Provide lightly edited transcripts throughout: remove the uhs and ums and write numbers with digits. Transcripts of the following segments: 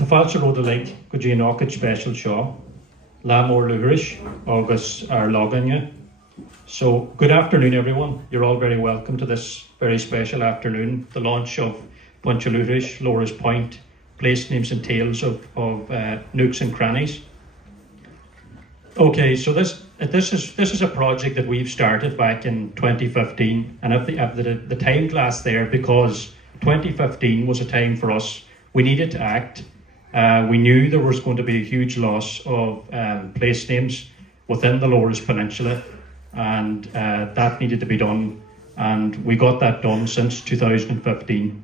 Tá fáilte rud a lig go dtí an ácid spéisial seo, Loughros Loughros, agus ar láganne. So, good afternoon everyone. You're all very welcome to this very special afternoon, the launch of Bunch of Loughros, Loughros Point, place names and tales of nooks and crannies. Okay, so this is a project that we've started back in 2015, and at the time glass there, because 2015 was a time for us, we needed to act. We knew there was going to be a huge loss of place names within the Loughros Peninsula, and that needed to be done, and we got that done since 2015.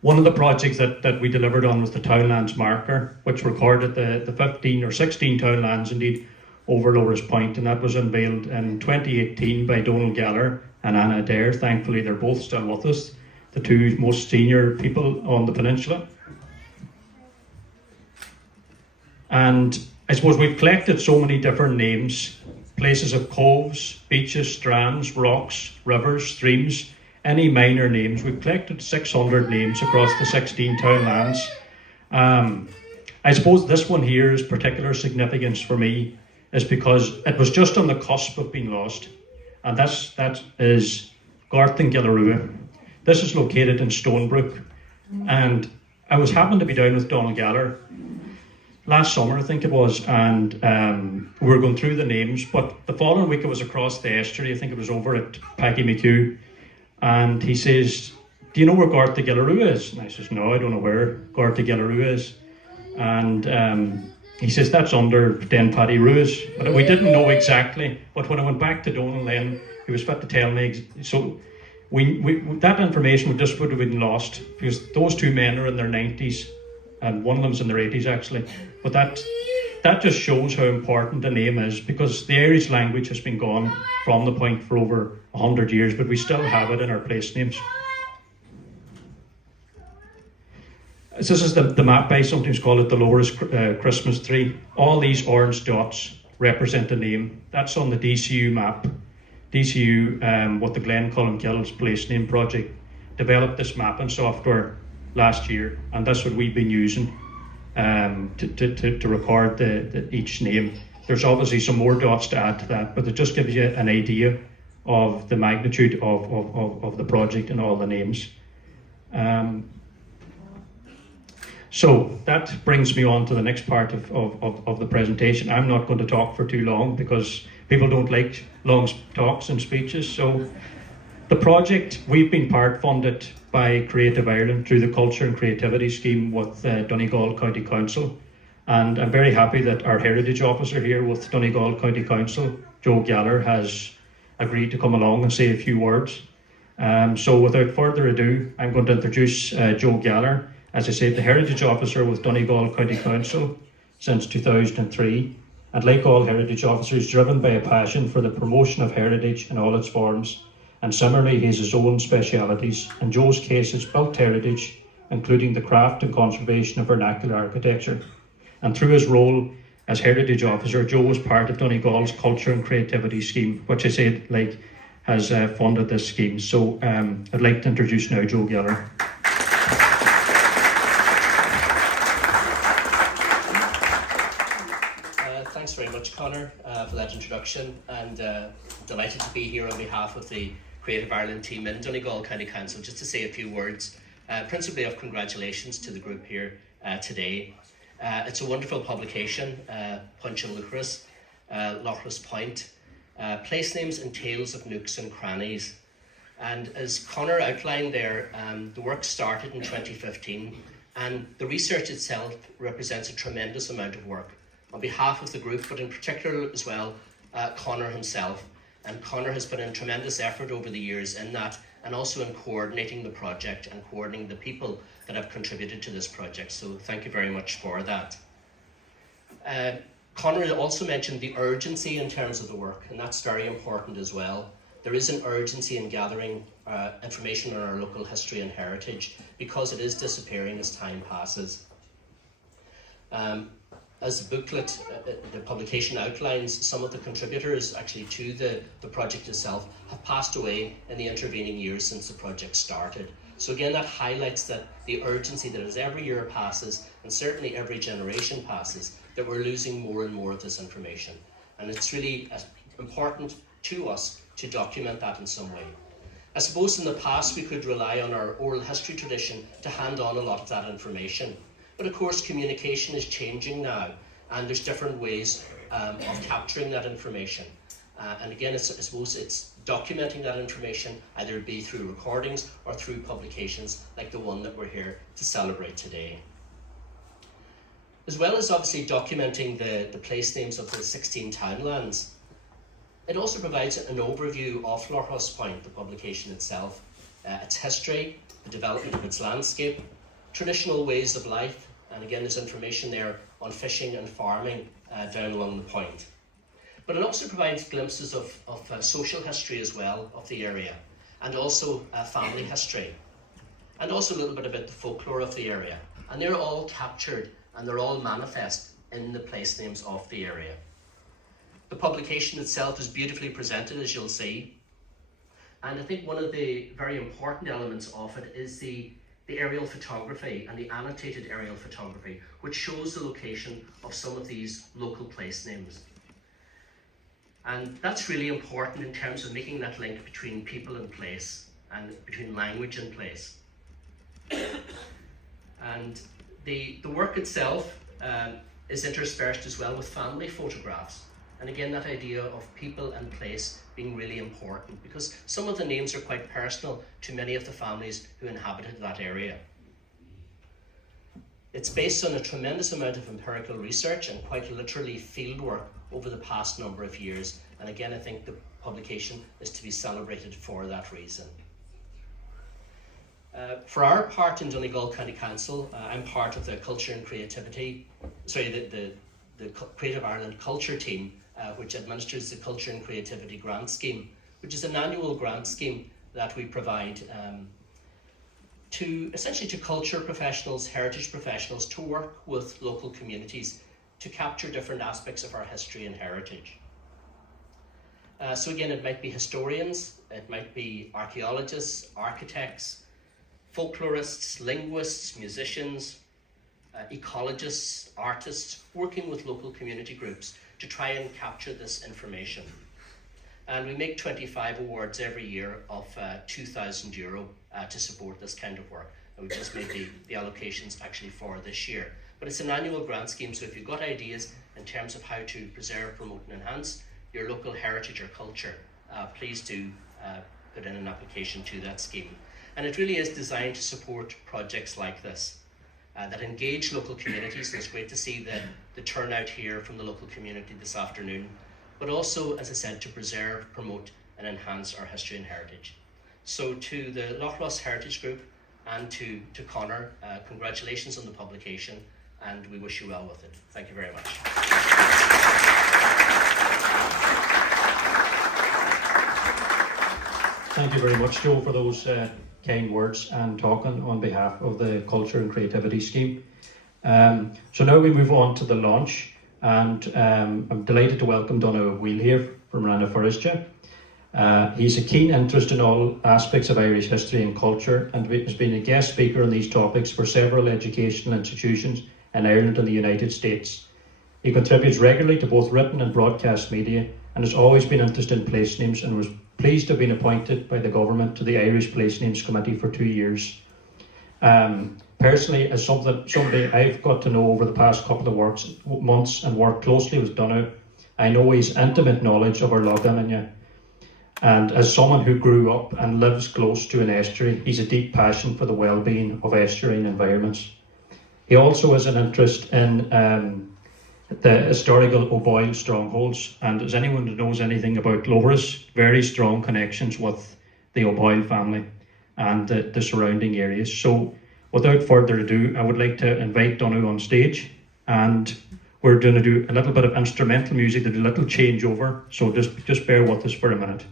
One of the projects that we delivered on was the Townlands Marker, which recorded the 15 or 16 townlands indeed over Loughros Point, and that was unveiled in 2018 by Donald Geller and Anna Adair. Thankfully they're both still with us, the two most senior people on the peninsula. And I suppose we've collected so many different names, places of coves, beaches, strands, rocks, rivers, streams, any minor names. We've collected 600 names across the 16 townlands. I suppose this one here is particular significance for me is because it was just on the cusp of being lost, and that is Garth and Gillarua. This is located in Stonebrook, and I happened to be down with Donald Geller last summer, I think it was, and we were going through the names, but the following week it was across the estuary. I think it was over at Packy McHugh, and he says, "Do you know where Garth the Gillarua is?" And I says, "No, I don't know where Garth the Gillarua is." And he says, "That's under Den Paddy Ruas." But we didn't know exactly, but when I went back to Donald then, he was fit to tell me, so we that information would have been lost, because those two men are in their 90s, and one of them's in their 80s actually. But that just shows how important the name is, because the Irish language has been gone from the point for over 100 years, but we still have it in our place names. This is the map. I sometimes call it the Loughros Christmas tree. All these orange dots represent a name. That's on the DCU map. DCU, with the Glencullen-Kills place name project, developed this mapping software last year, and that's what we've been using to record each name. There's obviously some more dots to add to that, but it just gives you an idea of the magnitude of the project and all the names. So that brings me on to the next part of the presentation. I'm not going to talk for too long because people don't like long talks and speeches. So the project, we've been part funded by Creative Ireland through the Culture and Creativity Scheme with Donegal County Council. And I'm very happy that our Heritage Officer here with Donegal County Council, Joe Geller, has agreed to come along and say a few words. So without further ado, I'm going to introduce Joe Geller. As I said, the Heritage Officer with Donegal County Council since 2003. And like all Heritage Officers, driven by a passion for the promotion of heritage in all its forms. And similarly, he has his own specialities. In Joe's case, it's built heritage, including the craft and conservation of vernacular architecture. And through his role as Heritage Officer, Joe was part of Donegal's Culture and Creativity Scheme, which I said has funded this scheme. So I'd like to introduce now Joe Geller. Thanks very much, Conor, for that introduction, and delighted to be here on behalf of the Creative Ireland team in Donegal County Council, just to say a few words, principally of congratulations to the group here today. It's a wonderful publication, Bunch of Loughros, Loughros Point, place names and tales of nooks and crannies. And as Conor outlined there, the work started in 2015, and the research itself represents a tremendous amount of work on behalf of the group, but in particular as well, Conor himself. And Conor has put in tremendous effort over the years in that, and also in coordinating the project and coordinating the people that have contributed to this project. So thank you very much for that. Conor also mentioned the urgency in terms of the work, and that's very important as well. There is an urgency in gathering information on our local history and heritage, because it is disappearing as time passes. as the booklet, the publication outlines, some of the contributors actually to the project itself have passed away in the intervening years since the project started. So again, that highlights that the urgency that as every year passes, and certainly every generation passes, that we're losing more and more of this information. And it's really important to us to document that in some way. I suppose in the past we could rely on our oral history tradition to hand on a lot of that information. But of course communication is changing now, and there's different ways of capturing that information. And again, I suppose it's documenting that information, either it be through recordings or through publications like the one that we're here to celebrate today. As well as obviously documenting the place names of the 16 townlands, it also provides an overview of Loughros Point, the publication itself, its history, the development of its landscape, traditional ways of life, and again there's information there on fishing and farming down along the point. But it also provides glimpses of social history as well of the area, and also family history, and also a little bit about the folklore of the area. And they're all captured and they're all manifest in the place names of the area. The publication itself is beautifully presented, as you'll see. And I think one of the very important elements of it is the aerial photography and the annotated aerial photography, which shows the location of some of these local place names. And that's really important in terms of making that link between people and place, and between language and place. And the work itself is interspersed as well with family photographs. And again, that idea of people and place being really important, because some of the names are quite personal to many of the families who inhabited that area. It's based on a tremendous amount of empirical research and quite literally fieldwork over the past number of years. And again, I think the publication is to be celebrated for that reason. For our part in Donegal County Council, I'm part of the Culture and Creativity, the Creative Ireland Culture team, which administers the Culture and Creativity Grant Scheme, which is an annual grant scheme that we provide essentially to culture professionals, heritage professionals, to work with local communities to capture different aspects of our history and heritage. So again, it might be historians, it might be archaeologists, architects, folklorists, linguists, musicians, ecologists, artists, working with local community groups to try and capture this information. And we make 25 awards every year of €2,000 to support this kind of work. And we just made the allocations actually for this year. But it's an annual grant scheme, so if you've got ideas in terms of how to preserve, promote and enhance your local heritage or culture, please do put in an application to that scheme. And it really is designed to support projects like this that engage local communities. And it's great to see the turnout here from the local community this afternoon, but also, as I said, to preserve, promote and enhance our history and heritage. So to the Loughros Heritage Group and to Conor, congratulations on the publication, and we wish you well with it. Thank you very much. Thank you very much, Joe, for those kind words and talking on behalf of the Culture and Creativity Scheme. So now we move on to the launch, and I'm delighted to welcome Donogh Wheel here from Rana Forestja. He's a keen interest in all aspects of Irish history and culture, and has been a guest speaker on these topics for several educational institutions in Ireland and the United States. He contributes regularly to both written and broadcast media, and has always been interested in place names, and was pleased to have been appointed by the government to the Irish Place Names Committee for 2 years. Personally, as somebody I've got to know over the past couple of months and worked closely with Donogh, I know his intimate knowledge of our Lough, and as someone who grew up and lives close to an estuary, he's a deep passion for the well-being of estuarine environments. He also has an interest in the historical O'Boyle strongholds, and as anyone who knows anything about Loughros, very strong connections with the O'Boyle family and the surrounding areas. So without further ado, I would like to invite Donogh on stage, and we're going to do a little bit of instrumental music, a little changeover, so just bear with us for a minute.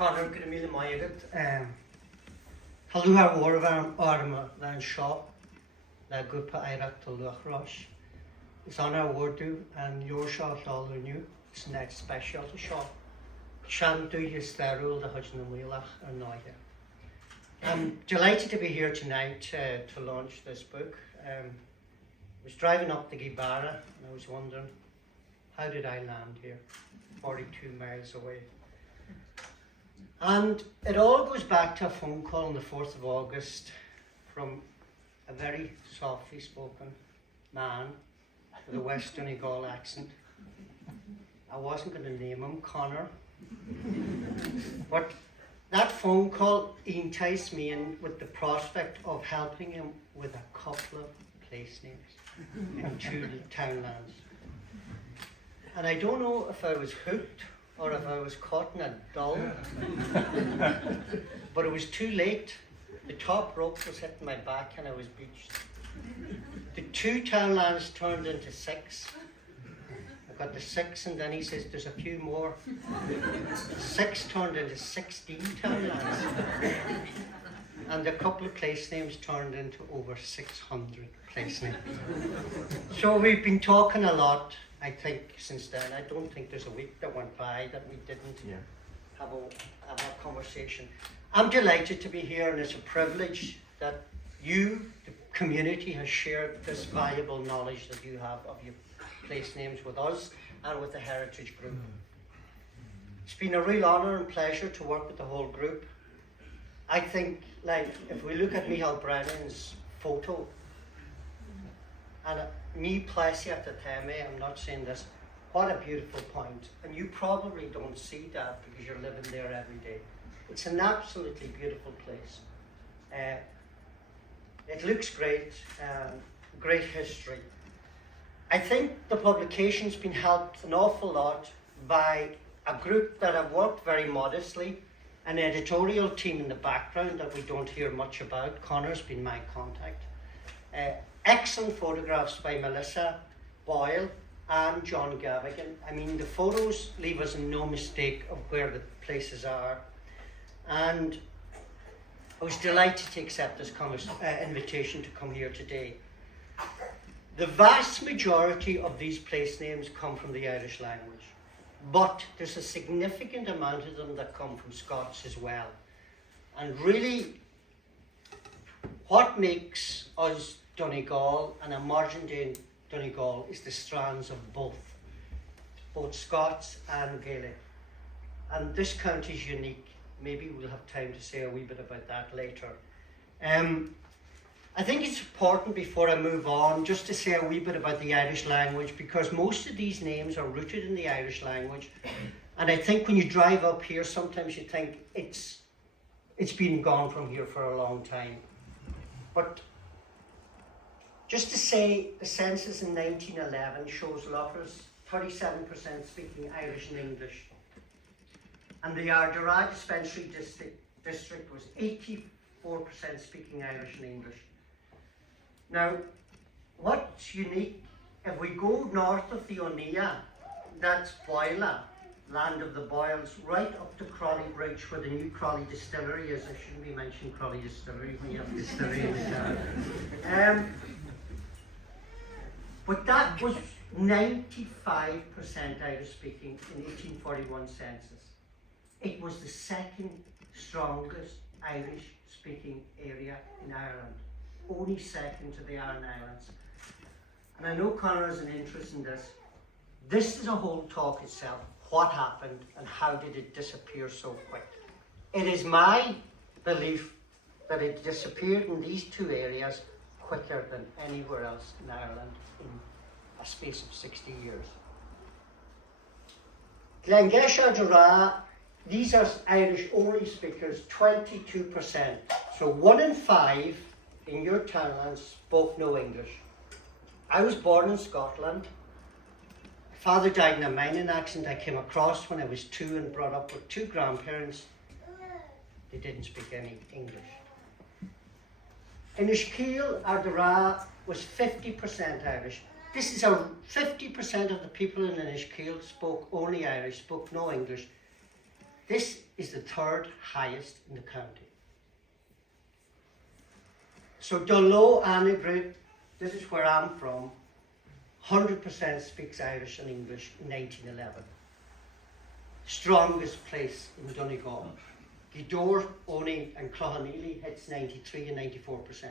Conor Grimil Mayagat. Halú ar Warvan Arma Lan Shaw, La Gupa Irak to Loughros. It's on our Wardu and your shot all new. It's next special to Shaw. Shan do you sterul the Hudson Wheelach or Noya. I'm delighted to be here tonight to launch this book. I was driving up to Gibara and I was wondering, how did I land here, 42 miles away? And it all goes back to a phone call on the 4th of August from a very softly spoken man with a West Donegal accent. I wasn't going to name him Conor, but that phone call enticed me in with the prospect of helping him with a couple of place names in two townlands. And I don't know if I was hooked or if I was caught in a dull, but it was too late. The top rope was hitting my back and I was beached. The two townlands turned into 6. I got the 6 and then he says there's a few more. 6 turned into 16 townlands. And a couple of place names turned into over 600 place names. So we've been talking a lot, I think, since then. I don't think there's a week that went by that we didn't have a conversation. I'm delighted to be here, and it's a privilege that you, the community, has shared this valuable knowledge that you have of your place names with us and with the Heritage Group. It's been a real honour and pleasure to work with the whole group. I think, like, if we look at Michal Brennan's photo, and me Plessy at the time, I'm not saying this, what a beautiful point. And you probably don't see that because you're living there every day. It's an absolutely beautiful place. It looks great, great history. I think the publication's been helped an awful lot by a group that have worked very modestly, an editorial team in the background that we don't hear much about. Conor's been my contact. Excellent photographs by Melissa Boyle and John Gavigan. I mean, the photos leave us in no mistake of where the places are. And I was delighted to accept this invitation to come here today. The vast majority of these place names come from the Irish language, but there's a significant amount of them that come from Scots as well. And really, what makes us Donegal and a modern day Donegal is the strands of both Scots and Gaelic. And this county is unique. Maybe we'll have time to say a wee bit about that later. I think it's important before I move on just to say a wee bit about the Irish language, because most of these names are rooted in the Irish language. And I think when you drive up here, sometimes you think it's been gone from here for a long time. But just to say, the census in 1911 shows Loughros 37% speaking Irish and English. And the Ardara Dispensary district was 84% speaking Irish and English. Now, what's unique, if we go north of the Onea, that's Boila, land of the Boyles, right up to Crawley Bridge, where the new Crawley Distillery is. I shouldn't be mentioning Crawley Distillery when you have distillery in the town. But that was 95% Irish speaking in 1841 census. It was the second strongest Irish speaking area in Ireland, only second to the Aran Islands. And I know Conor has an interest in this. This is a whole talk itself. What happened and how did it disappear so quick? It is my belief that it disappeared in these two areas quicker than anywhere else in Ireland in a space of 60 years. Glengesh Ardara, these are Irish only speakers, 22%. So 1 in 5 in your townland spoke no English. I was born in Scotland. My father died in a mining accident I came across when I was 2 and brought up with 2 grandparents. They didn't speak any English. In Ishkiel, Ardara was 50% Irish. This is 50% of the people in Ishkiel spoke only Irish, spoke no English. This is the third highest in the county. So Dunlow, Annegret, this is where I'm from, 100% speaks Irish and English in 1911. Strongest place in Donegal. Gidor, Oney and Cloughaneely hits 93 and 94%.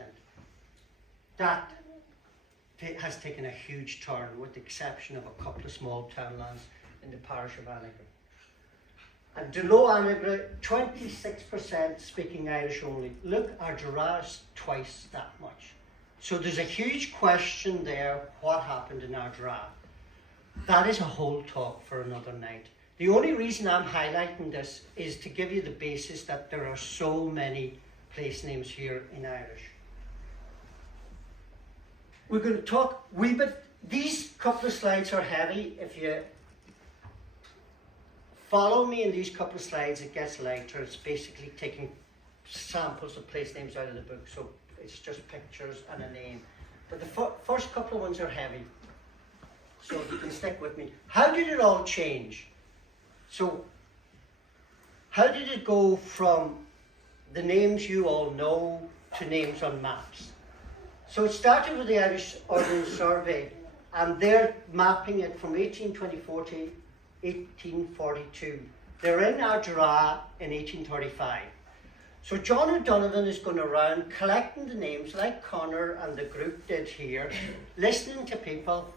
That has taken a huge turn with the exception of a couple of small townlands in the parish of Annegret. And Dunlow, Annegret, 26% speaking Irish only. Look, Ardara's twice that much. So there's a huge question there, what happened in Ardara? That is a whole talk for another night. The only reason I'm highlighting this is to give you the basis that there are so many place names here in Irish. We're going to talk a wee bit. These couple of slides are heavy. If you follow me in these couple of slides, it gets lighter. It's basically taking samples of place names out of the book, so it's just pictures and a name. But the first couple of ones are heavy, so you can stick with me. How did it all change? So, how did it go from the names you all know to names on maps? So it started with the Irish Ordnance Survey, and they're mapping it from 1824 to 1842. They're in Ardara in 1835. So John O'Donovan is going around collecting the names like Connor and the group did here, listening to people,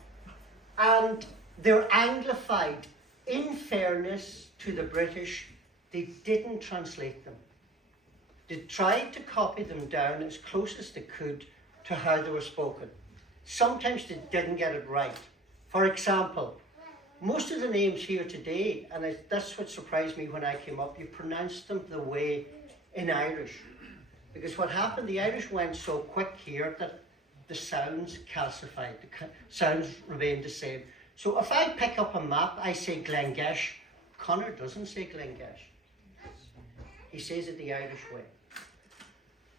and they're Anglified. In fairness to the British, they didn't translate them. They tried to copy them down as close as they could to how they were spoken. Sometimes they didn't get it right. For example, most of the names here today, and that's what surprised me when I came up, you pronounced them the way in Irish. Because what happened, the Irish went so quick here that the sounds calcified, the sounds remained the same. So if I pick up a map, I say Glengesh. Connor doesn't say Glengesh. He says it the Irish way.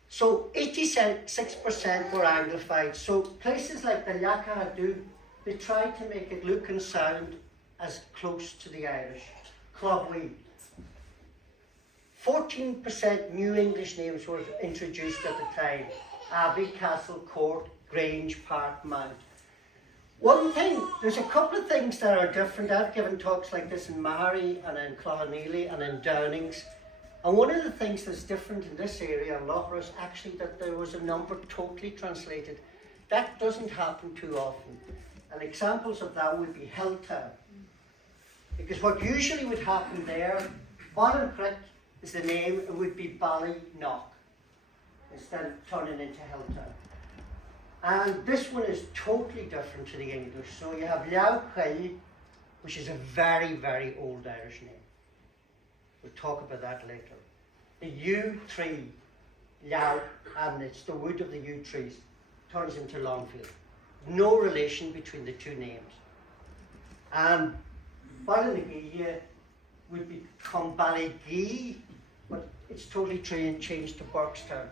So 86% were Anglified. So places like the Yakahadu, they tried to make it look and sound as close to the Irish. Clogwee. 14% new English names were introduced at the time. Abbey, Castle, Court, Grange, Park, Mount. One thing, there's a couple of things that are different. I've given talks like this in Mahari and in Cloughaneely and in Downings. And one of the things that's different in this area, Loughros, actually that there was a number totally translated. That doesn't happen too often. And examples of that would be Hilltown. Because what usually would happen there, Ballincrick is the name, it would be Ballynock, instead of turning into Hilltown. And this one is totally different to the English. So you have Loughros, which is a very, very old Irish name. We'll talk about that later. The yew tree, Louth, and it's the wood of the yew trees, turns into Longfield. No relation between the two names. And Ballinageia would become Ballygee, but it's totally changed to Burkestown.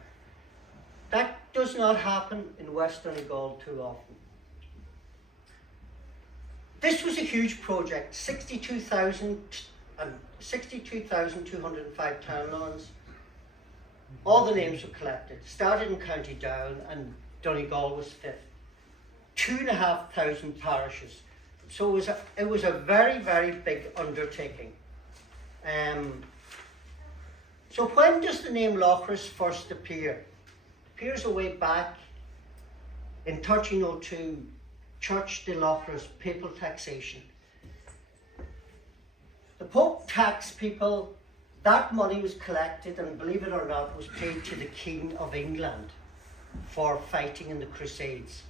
That does not happen in West Donegal too often. This was a huge project, 62,205 townlands. All the names were collected. Started in County Down and Donegal was fifth. 2,500 parishes. So it was a very, very big undertaking. So when does the name Loughros first appear? Appears a way back in 1302, Church de Loughros, papal taxation. The Pope taxed people, that money was collected and believe it or not was paid to the King of England for fighting in the Crusades.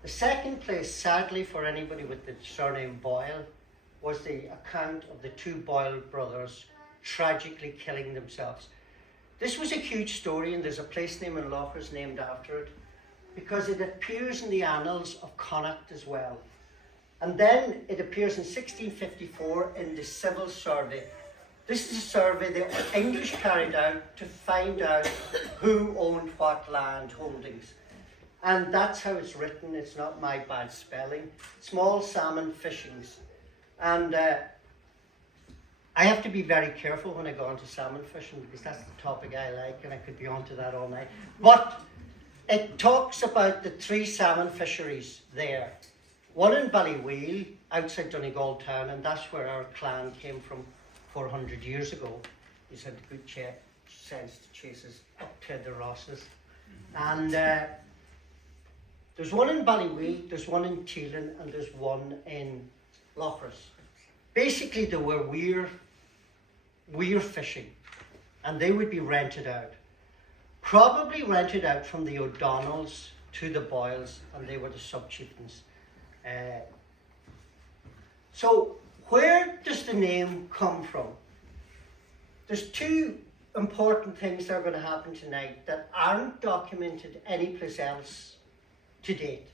The second place, sadly for anybody with the surname Boyle, was the account of the two Boyle brothers tragically killing themselves. This was a huge story, and there's a place name in Loughros named after it, because it appears in the annals of Connacht as well. And then it appears in 1654 in the Civil Survey. This is a survey the English carried out to find out who owned what land holdings. And that's how it's written. It's not my bad spelling. Small salmon fishings. And I have to be very careful when I go onto salmon fishing because that's the topic I like and I could be onto that all night. But it talks about the 3 salmon fisheries there. One in Ballywheel, outside Donegal town, and that's where our clan came from 400 years ago. He's had a good sense to chase us up to the Rosses. And there's one in Ballywheel, there's one in Teelan, and there's one in Loughros. Basically, they were weir fishing, and they would be rented out. Probably rented out from the O'Donnells to the Boyles, and they were the sub-chieftains. So, where does the name come from? There's 2 important things that are going to happen tonight that aren't documented anyplace else to date.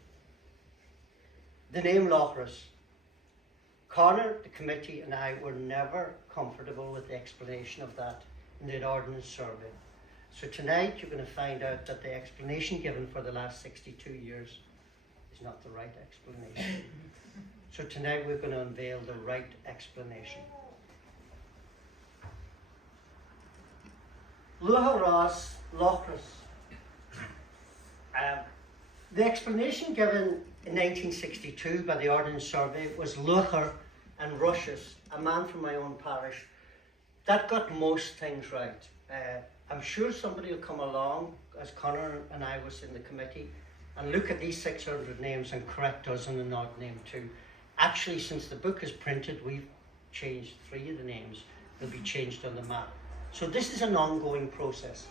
The name Loughros. Connor, the committee, and I were never comfortable with the explanation of that in the Ordnance Survey. So tonight you're going to find out that the explanation given for the last 62 years is not the right explanation. So tonight we're going to unveil the right explanation. Loughros. The explanation given in 1962 by the Ordnance Survey was Loughor and Rushes, a man from my own parish. That got most things right. I'm sure somebody will come along, as Conor and I was in the committee, and look at these 600 names and correct us on an odd name too. Actually, since the book is printed, we've changed 3 of the names. They'll be changed on the map. So this is an ongoing process.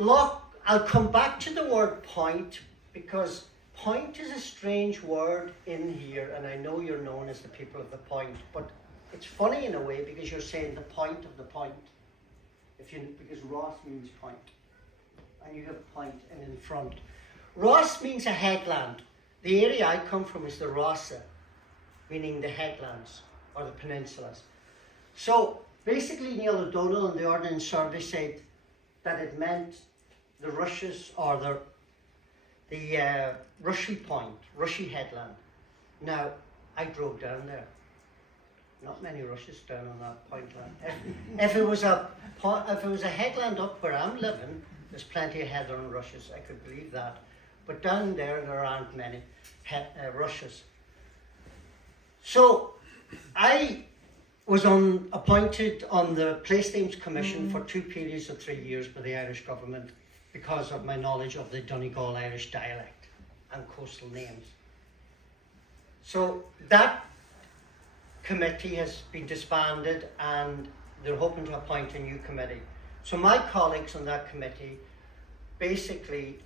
I'll come back to the word point, because point is a strange word in here, and I know you're known as the people of the point, but it's funny in a way because you're saying the point of the point. Because Ross means point, and you have point in front. Ross means a headland. The area I come from is the Rossa, meaning the headlands or the peninsulas. So basically Neil O'Donnell and the Ordnance Survey said that it meant the rushes or the rushy point, rushy headland. Now, I drove down there. Not many rushes down on that point land. If it was a headland up where I'm living, there's plenty of heather and rushes. I could believe that. But down there aren't many rushes. So I was appointed on the Place Names Commission for 2 periods of 3 years by the Irish government because of my knowledge of the Donegal Irish dialect and coastal names. So that committee has been disbanded and they're hoping to appoint a new committee. So my colleagues on that committee, basically,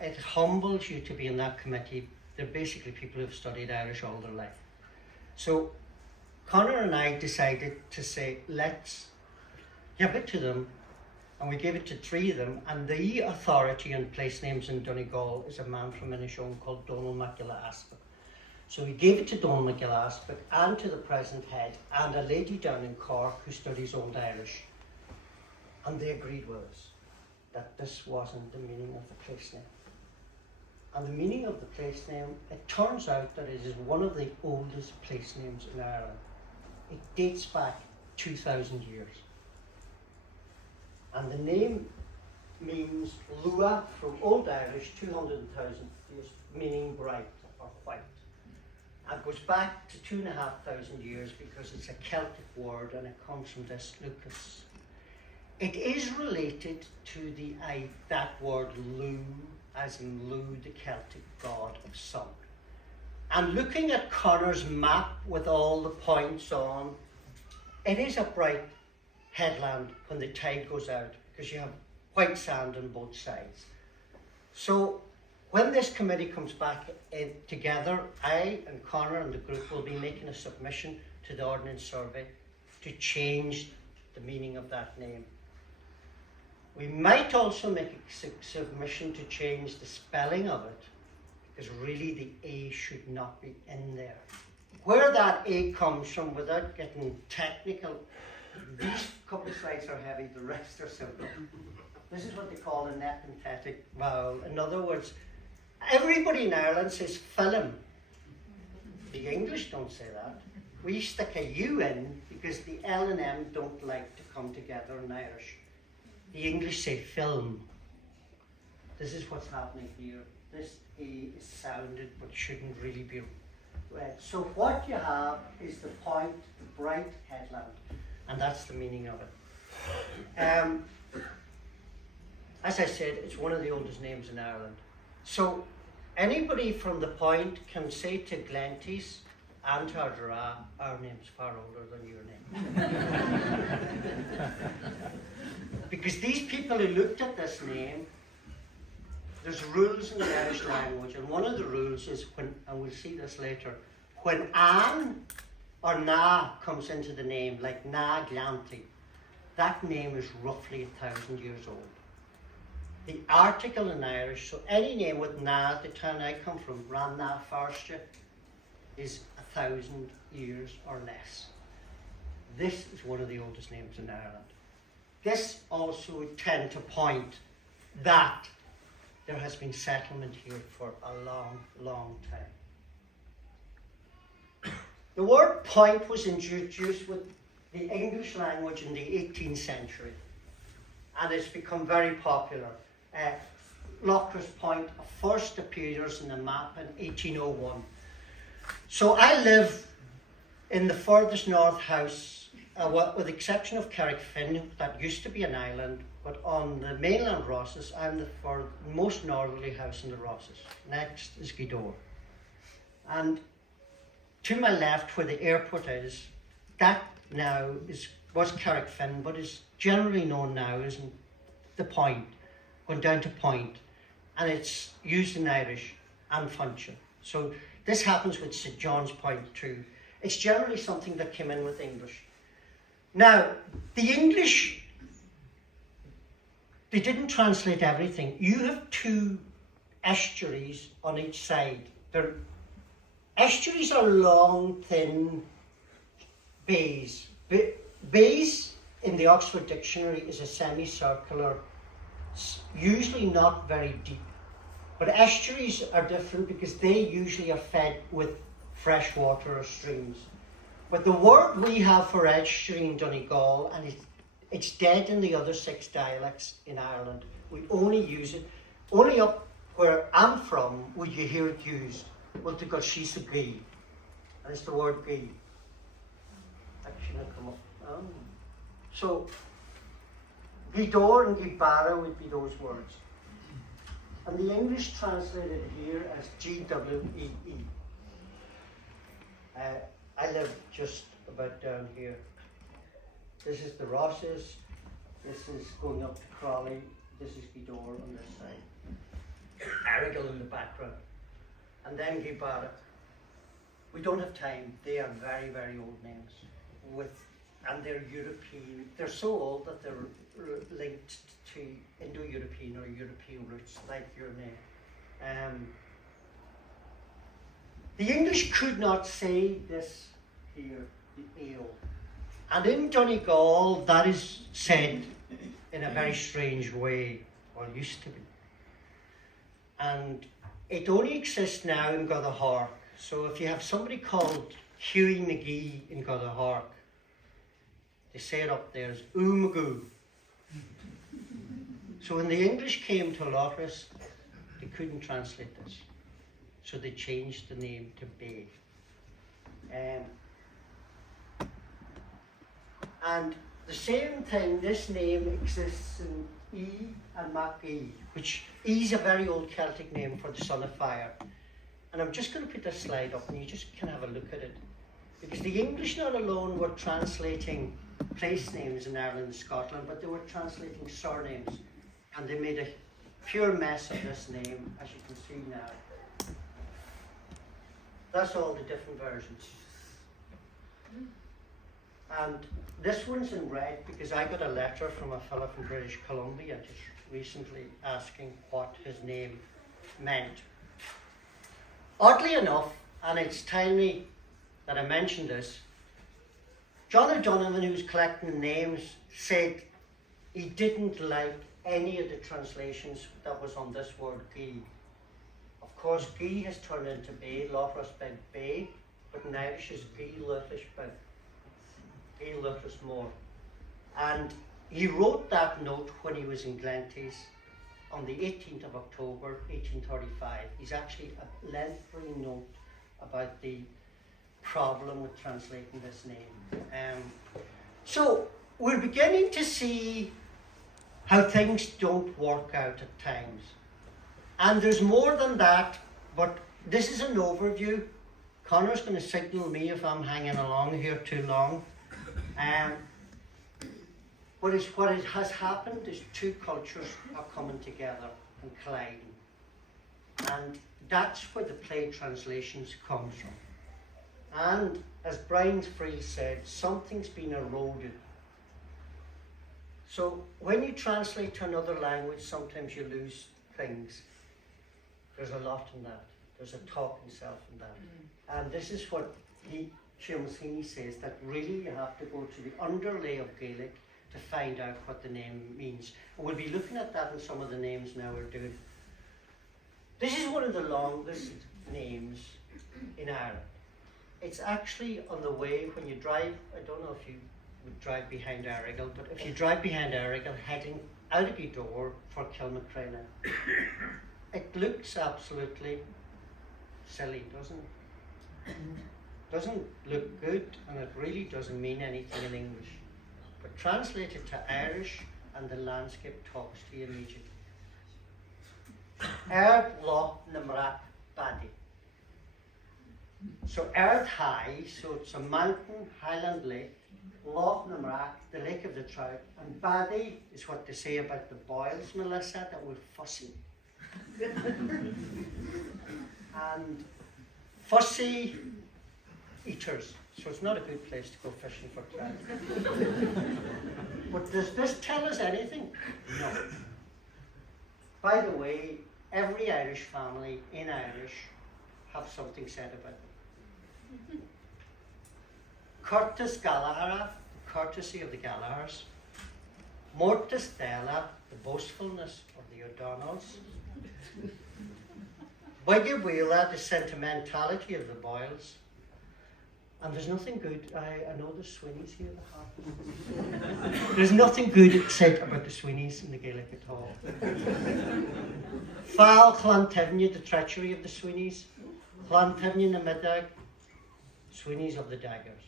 it humbles you to be in that committee. They're basically people who've studied Irish all their life. So Conor and I decided to say, let's give it to them, and we gave it to 3 of them, and the authority on place names in Donegal is a man from Inishowen called Donald MacGill-Aspic. So we gave it to Donald MacGill-Aspic and to the present head and a lady down in Cork who studies Old Irish. And they agreed with us that this wasn't the meaning of the place name. And the meaning of the place name, it turns out that it is one of the oldest place names in Ireland. It dates back 2,000 years. And the name means Lua from Old Irish, 200,000 years, meaning bright or white. It goes back to 2,500 years because it's a Celtic word and it comes from this Loughros. It is related to that word Lu, as in Lu, the Celtic god of sun. And looking at Conor's map with all the points on, it is a bright headland when the tide goes out because you have white sand on both sides. So when this committee comes back together, I and Conor and the group will be making a submission to the Ordnance Survey to change the meaning of that name. We might also make a submission to change the spelling of it, because really the A should not be in there. Where that A comes from, without getting technical, these couple of slides are heavy, the rest are simple. This is what they call a nepenthetic vowel. In other words, everybody in Ireland says film. The English don't say that. we stick a U in because the L and M don't like to come together in Irish. The English say film. This is what's happening here. This E is sounded but shouldn't really be read. So what you have is the point, the bright headland, and that's the meaning of it. As I said, it's one of the oldest names in Ireland. So anybody from the point can say to Glenties and to Ardara, our name's far older than your name. Because these people who looked at this name, there's rules in the Irish language, and one of the rules is when, and we'll see this later, when an or na comes into the name, like na Glanty, that name is roughly 1,000 years old. The article in Irish, so any name with na, the town I come from, Ranna Farsta, is 1,000 years or less. This is one of the oldest names in Ireland. This also would tend to point that there has been settlement here for a long, long time. The word point was introduced with the English language in the 18th century, and it's become very popular. Loughros Point first appears in a map in 1801. So I live in the furthest north house, with the exception of Carrickfinn, that used to be an island, but on the mainland Rosses, I'm the most northerly house in the Rosses. Next is Gweedore. And to my left, where the airport is, that now was Carrickfinn, but is generally known now as the Point, going down to Point, and it's used in Irish and function. So this happens with St. John's Point too. It's generally something that came in with English. Now, the English, they didn't translate everything. You have two estuaries on each side. Estuaries are long, thin bays. Bays in the Oxford Dictionary is a semicircular, usually not very deep. But estuaries are different because they usually are fed with fresh water or streams. But the word we have for estuary in Donegal, and it's dead in the other 6 dialects in Ireland, we only use it, only up where I'm from would you hear it used. Well, because she's a gee, and it's the word gee. Actually, come up. So, Gweedore and Gweedbara would be those words. And the English translated here as Gwee. I live just about down here. This is the Rosses, this is going up to Crawley, this is Gweedore on this side. Arrigal in the background. And then Gweedbara. We don't have time, they are very, very old names. And they're European, they're so old that they're linked to Indo-European or European roots, like your name. The English could not say this here, the ale. And in Donegal, that is said in a very strange way, or used to be. And it only exists now in Gotherhark. So if you have somebody called Hughie McGee in Gotherhark, they say it up there as Magoo. So when the English came to Loughros, they couldn't translate this. So they changed the name to Bay. And the same thing, this name exists in E and MacE, which E is a very old Celtic name for the son of fire. And I'm just going to put this slide up and you just can have a look at it. Because the English not alone were translating place names in Ireland and Scotland, but they were translating surnames. And they made a pure mess of this name, as you can see now. That's all the different versions. And this one's in red because I got a letter from a fellow from British Columbia just recently asking what his name meant. Oddly enough, and it's timely that I mentioned this, John O'Donovan, who was collecting names, said he didn't like any of the translations that was on this word Gee. Of course, Gee has turned into Bay, Loughros meant Bay, but in Irish is Gí Loughros Big, Gí Loughros More. And he wrote that note when he was in Glenties on the 18th of October 1835. He's actually a lengthy note about the problem with translating this name. So we're beginning to see how things don't work out at times. And there's more than that, but this is an overview. Connor's going to signal me if I'm hanging along here too long. What has happened is two cultures are coming together and colliding. And that's where the play translations comes from. And as Brian Free said, something's been eroded. So when you translate to another language, sometimes you lose things. There's a lot in that. There's a talking self in that. And this is what Seamus Heaney says, that really you have to go to the underlay of Gaelic to find out what the name means. And we'll be looking at that in some of the names now we're doing. This is one of the longest names in Ireland. It's actually on the way when you drive, I don't know if you would drive behind Arrigal, but if you drive behind Arrigal heading out of your door for Kilmacrenan, it looks absolutely silly, doesn't it? Doesn't look good, and it really doesn't mean anything in English. But translate it to Irish and the landscape talks to you immediately. Erd Loch Namrak Badi. So Erd High, so it's a mountain, highland lake. Loch Namrak, the lake of the trout. And Badi is what they say about the boils, Melissa, that were fussy. And fussy eaters. So it's not a good place to go fishing for trout. But does this tell us anything? No. By the way, every Irish family in Irish have something said about them. Curtis Galahara, the courtesy of the Galahars. Mortis Della, the boastfulness of the O'Donnells. Wiggy-wheela, the sentimentality of the Boyles. And there's nothing good, I know the Sweeneys here that have. There's nothing good said about the Sweeneys in the Gaelic at all. Fal Clantivnia, the treachery of the Sweeneys. Clantivnia na Middag, Sweeneys of the daggers.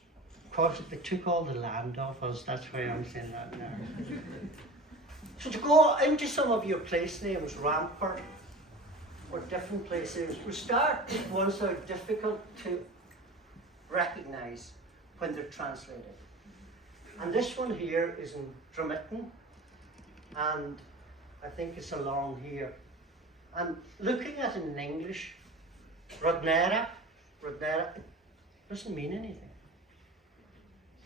Of course, they took all the land off us, that's why I'm saying that now. So to go into some of your place names, Rampart, or different place names, we'll start with ones that are difficult to recognize when they're translated. And this one here is in Dromiton, and I think it's along here. And looking at it in English, Rodnera doesn't mean anything.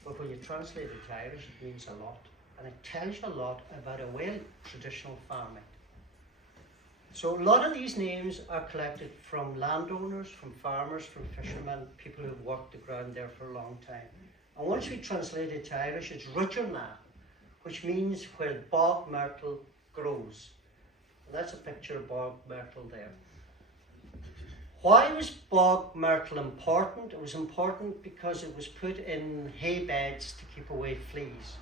But when you translate it to Irish, it means a lot. And it tells you a lot about a Welsh traditional farming. So a lot of these names are collected from landowners, from farmers, from fishermen, people who've worked the ground there for a long time. And once we translate it to Irish, it's Rudgerna, which means where bog myrtle grows. And that's a picture of bog myrtle there. Why was bog myrtle important? It was important because it was put in hay beds to keep away fleas.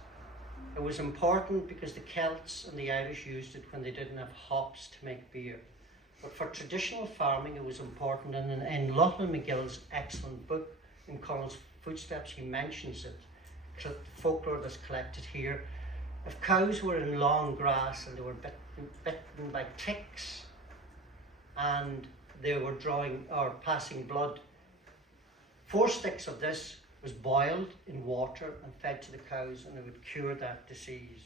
It was important because the Celts and the Irish used it when they didn't have hops to make beer. But for traditional farming, it was important. And in Lachlan McGill's excellent book, In Connell's Footsteps, he mentions it. The folklore that's collected here. If cows were in long grass and they were bitten by ticks and they were drawing or passing blood, 4 sticks of this was boiled in water and fed to the cows, and it would cure that disease.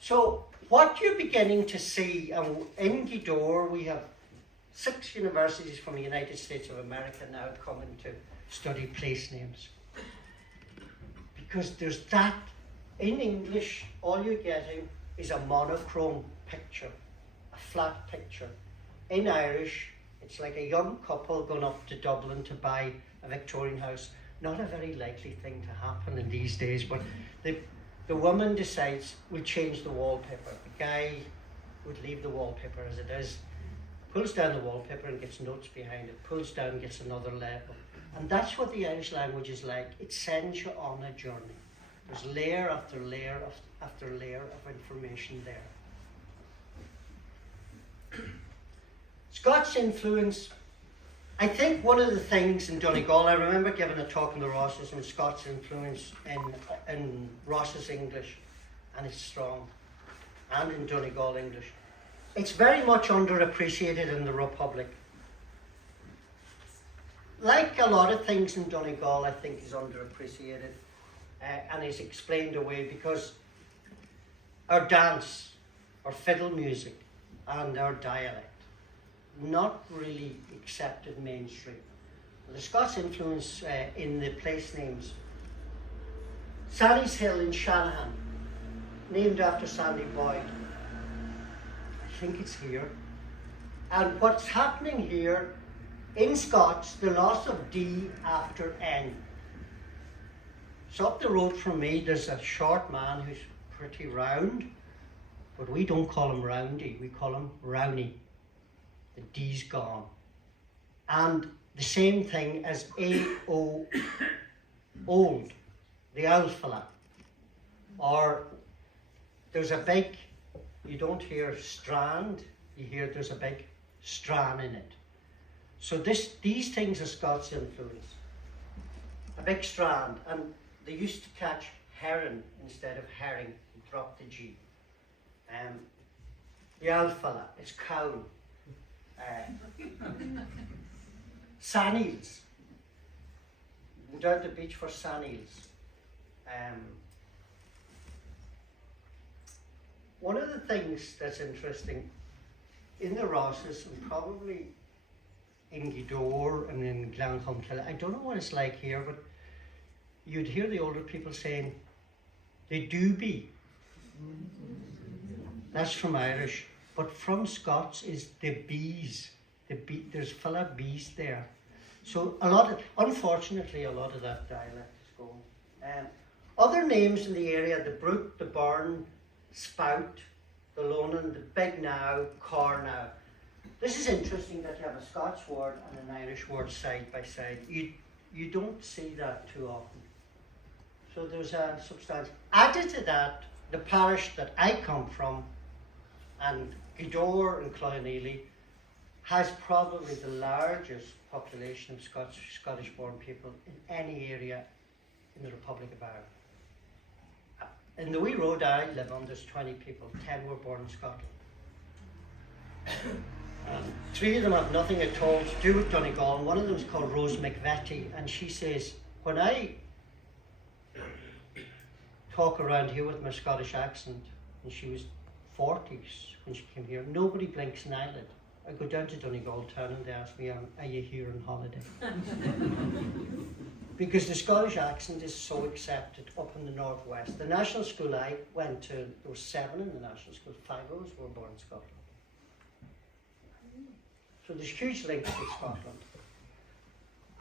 So what you're beginning to see, and in Gweedore we have 6 universities from the United States of America now coming to study place names. Because there's that, in English, all you're getting is a monochrome picture, a flat picture. In Irish, it's like a young couple going up to Dublin to buy a Victorian house. Not a very likely thing to happen in these days, but the woman decides we'll change the wallpaper. The guy would leave the wallpaper as it is, pulls down the wallpaper and gets notes behind it, pulls down, gets another label, And that's what the Irish language is like. It sends you on a journey. There's layer after layer after layer of information there. Scots influence. I think one of the things in Donegal, I remember giving a talk in the Rosses on Scots influence in Ross's English, and it's strong, and in Donegal English. It's very much underappreciated in the Republic. Like a lot of things in Donegal, I think is underappreciated and is explained away because our dance, our fiddle music, and our dialect, not really accepted mainstream. The Scots influence in the place names. Sally's Hill in Shanahan, named after Sandy Boyd. I think it's here. And what's happening here, in Scots, the loss of D after N. So up the road from me, there's a short man who's pretty round, but we don't call him Roundy, we call him Rowney. The D's gone. And the same thing as A-O, old, the owl fella. Or there's a big, you don't hear strand, you hear there's a big strand in it. So these things are Scots influence. A big strand, and they used to catch heron instead of herring, and drop the G. The owl fella, it's cow. Sand-eels. Went down to the beach for sand-eels. One of the things that's interesting in the Rosses, and probably in Gweedore and in Glencombe, I don't know what it's like here, but you'd hear the older people saying, they do be. That's from Irish. But from Scots is the bees. There's full of bees there. So unfortunately, a lot of that dialect is gone. Other names in the area, the Brook, the Burn, Spout, the Lonan, the Big Now, Cornow. This is interesting that you have a Scots word and an Irish word side by side. You don't see that too often. So there's a substantial. Added to that, the parish that I come from, and Gweedore and Cloyneely, has probably the largest population of Scottish-born people in any area in the Republic of Ireland. In the wee road I live on, there's 20 people, 10 were born in Scotland. 3 of them have nothing at all to do with Donegal, and one of them is called Rose McVetty, and she says, when I talk around here with my Scottish accent, and she was 40s when she came here, nobody blinks an eyelid. I go down to Donegal town and they ask me, are you here on holiday? Because the Scottish accent is so accepted up in the northwest. The national school I went to, there were 7 in the national school, 5 of us were born in Scotland. So there's huge links with Scotland.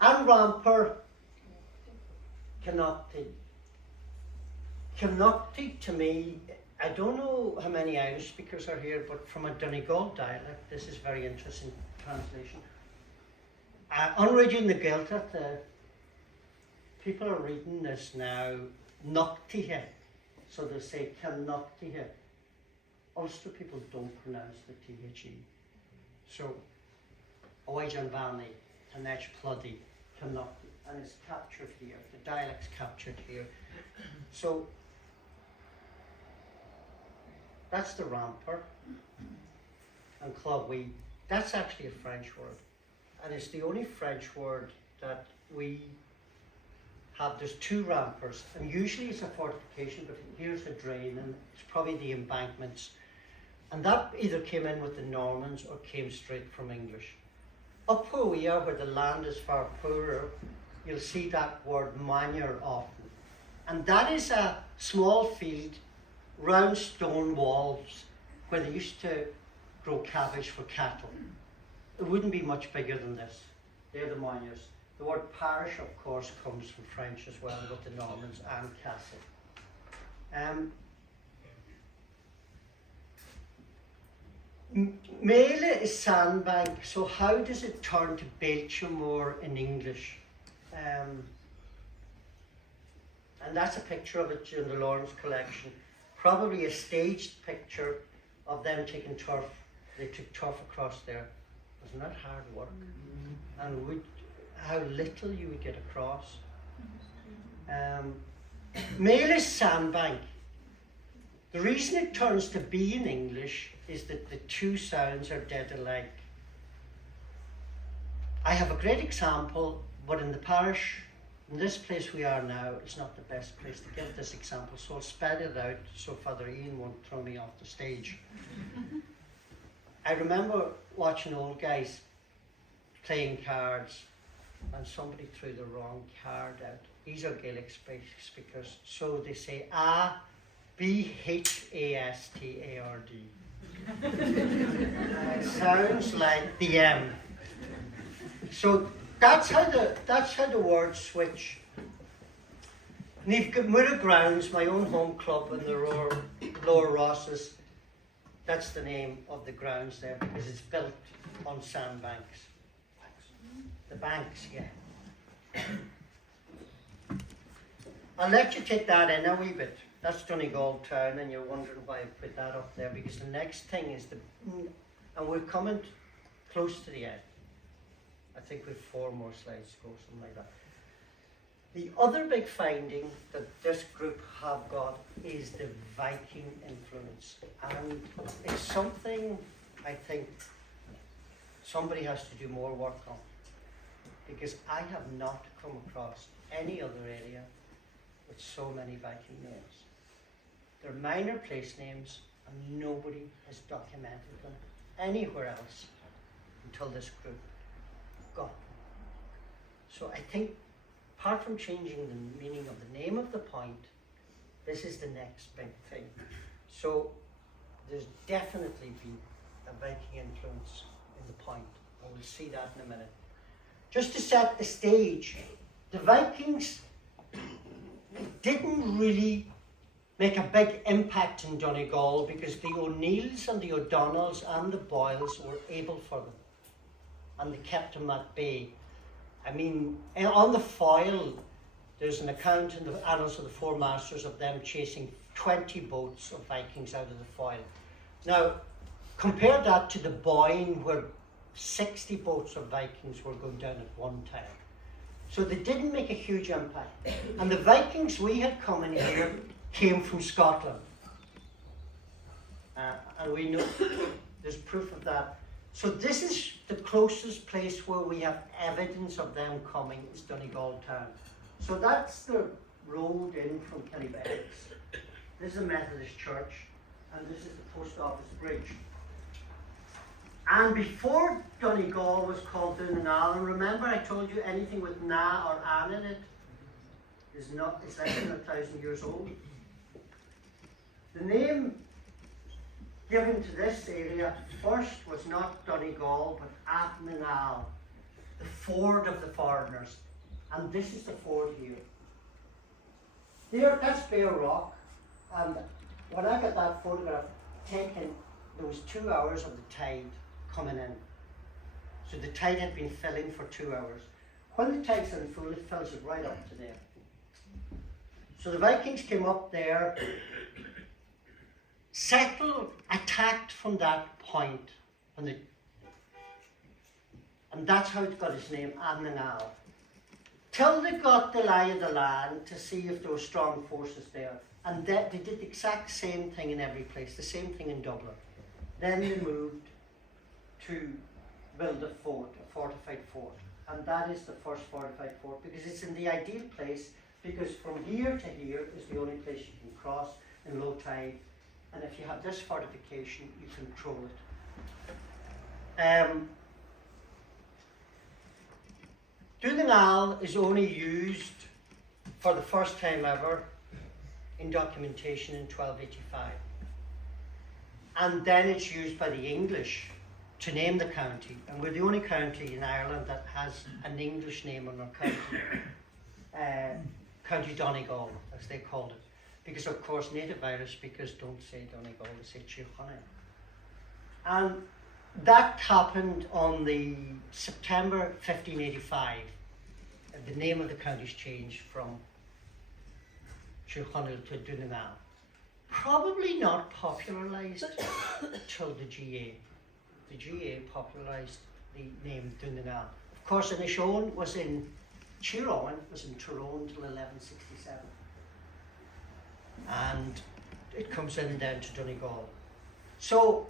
And Ramper, Connaughty. Connaughty to me, I don't know how many Irish speakers are here, but from a Donegal dialect, this is very interesting translation. Unreading the Gaeltacht, people are reading this now, Noctihe, so they say Connaughty. Ulster people don't pronounce the THE. So, Oijan Valley, Tanech Pluddy, Connaughty, and it's captured here, the dialect's captured here. So, that's the Ramper, and Clogwee, that's actually a French word. And it's the only French word that we have. There's 2 rampers, and usually it's a fortification, but here's the drain, and it's probably the embankments. And that either came in with the Normans or came straight from English. Up where we are, where the land is far poorer, you'll see that word manure often. And that is a small field, round stone walls, where they used to grow cabbage for cattle. It wouldn't be much bigger than this. They're the manures. The word parish, of course, comes from French as well, with the Normans and castle. Mele is sandbank, so how does it turn to Belchamore in English? And that's a picture of it in the Lawrence collection. Probably a staged picture of them taking turf. They took turf across there. Wasn't that hard work? And how little you would get across. Male is sandbank. The reason it turns to B in English is that the two sounds are dead alike. I have a great example, but in the parish, in this place we are now, it's not the best place to give this example, so I'll spell it out so Father Ian won't throw me off the stage. I remember watching old guys playing cards, and somebody threw the wrong card out. These are Gaelic speakers, so they say B-H-A-S-T-A-R-D. It sounds like the M. So that's how the words switch. Loughros Grounds, my own home club in the Lower Rosses, that's the name of the grounds there because it's built on sandbanks. The banks, yeah. I'll let you take that in a wee bit. That's Donegal town, and you're wondering why I put that up there because the next thing is and we're coming close to the end. I think we've 4 more slides to go, something like that. The other big finding that this group have got is the Viking influence. And it's something I think somebody has to do more work on. Because I have not come across any other area with so many Viking names. They're minor place names and nobody has documented them anywhere else until this group got them. So I think apart from changing the meaning of the name of the point, this is the next big thing. So there's definitely been a Viking influence in the point, and we'll see that in a minute. Just to set the stage, the Vikings didn't really make a big impact in Donegal because the O'Neills and the O'Donnells and the Boyles were able for them, and they kept them at bay. I mean, on the foil, there's an account in the Annals of the Four Masters of them chasing 20 boats of Vikings out of the foil. Now, compare that to the Boyne, where 60 boats of Vikings were going down at one time. So they didn't make a huge impact. And the Vikings we had coming here came from Scotland. And we know there's proof of that. So this is the closest place where we have evidence of them coming is Donegal town. So that's the road in from Killybegs. This is a Methodist church, and this is the post office bridge. And before Donegal was called Donegal, and remember I told you anything with na or an in it is not, it's less than 1,000 years old. The name given to this area first was not Donegal, but Athmanal, the ford of the foreigners. And this is the ford here. There, that's Bear Rock. And when I got that photograph taken, there was 2 hours of the tide coming in. So the tide had been filling for 2 hours. When the tide's in full, it fills it right up to there. So the Vikings came up there, settled, attacked from that point, and that's how it got its name, Adnanal. Till they got the lie of the land to see if there were strong forces there. And they did the exact same thing in every place, the same thing in Dublin. Then they moved to build a fort, a fortified fort. And that is the first fortified fort because it's in the ideal place, because from here to here is the only place you can cross in low tide. And if you have this fortification, you control it. Donegal is only used for the first time ever in documentation in 1285. And then it's used by the English to name the county. And we're the only county in Ireland that has an English name on our county. County Donegal, as they called it. Because of course native Irish speakers don't say Donegal, they say Chihonne. And that happened on the September 1585. the name of the county's changed from Loughros to Donegal. Probably not popularised till the GA. The GA popularised the name Donegal. Of course, Inishowen was in Tyrone, was in Tyrone till 1167. And it comes in down to Donegal. So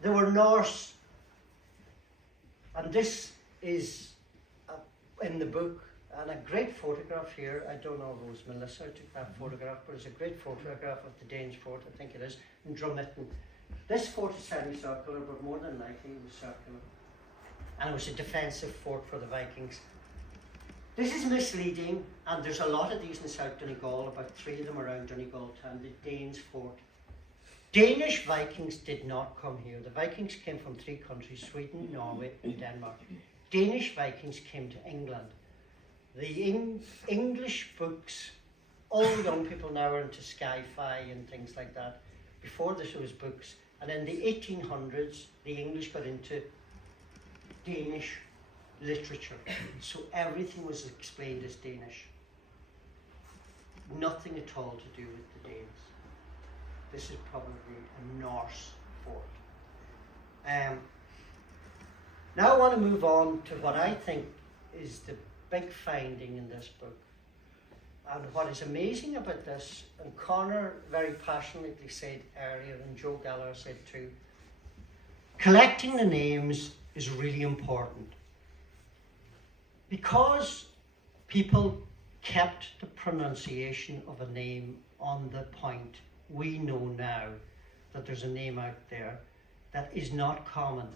there were Norse, and this is in the book, and a great photograph here. I don't know if it was Melissa who took that photograph, but it's a great photograph of the Danes fort, I think it is, in Drummitten. This fort is semicircular, but more than likely it was circular. And it was a defensive fort for the Vikings. This is misleading, and there's a lot of these in South Donegal, about 3 of them around Donegal town, the Danes fort. Danish Vikings did not come here. The Vikings came from 3 countries, Sweden, Norway and Denmark. Danish Vikings came to England. The English books, all young people now are into sci-fi and things like that. Before this was books. And in the 1800s, the English got into Danish literature. So everything was explained as Danish. Nothing at all to do with the Danes. This is probably a Norse fort. Now I want to move on to what I think is the big finding in this book. And what is amazing about this, and Connor very passionately said earlier, and Joe Geller said too, collecting the names is really important. Because people kept the pronunciation of a name on the point, we know now that there's a name out there that is not common.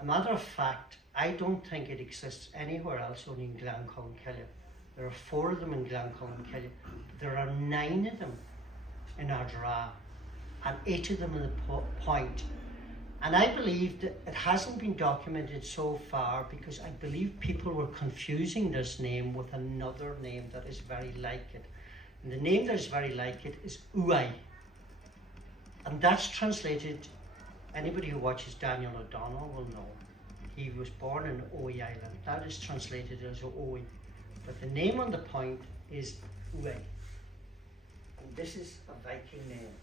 A matter of fact, I don't think it exists anywhere else, only in Glencullen. There are 4 of them in Glencullen. There are 9 of them in Ardara, and 8 of them in the point. And I believe that it hasn't been documented so far because I believe people were confusing this name with another name that is very like it. And the name that is very like it is Uai. And that's translated, anybody who watches Daniel O'Donnell will know. He was born in Oi Island. That is translated as Oi. But the name on the point is Uai. And this is a Viking name.